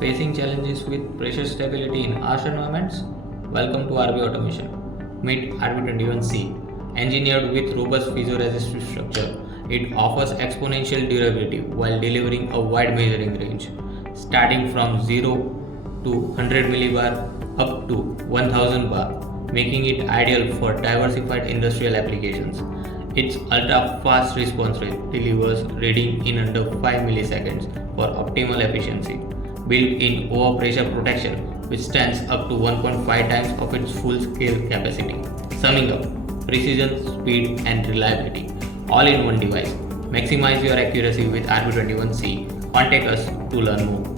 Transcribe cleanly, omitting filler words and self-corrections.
Facing challenges with pressure stability in harsh environments? Welcome to RBA Automation. Meet RB21C. Engineered with robust piezoresistive structure, it offers exponential durability while delivering a wide measuring range, starting from 0 to 100 millibar up to 1000 bar, making it ideal for diversified industrial applications. Its ultra-fast response rate delivers reading in under 5 milliseconds for optimal efficiency. Built-in overpressure protection withstands up to 1.5 times of its full-scale capacity. Summing up, precision, speed and reliability, all in one device. Maximize your accuracy with RB21C. Contact us to learn more.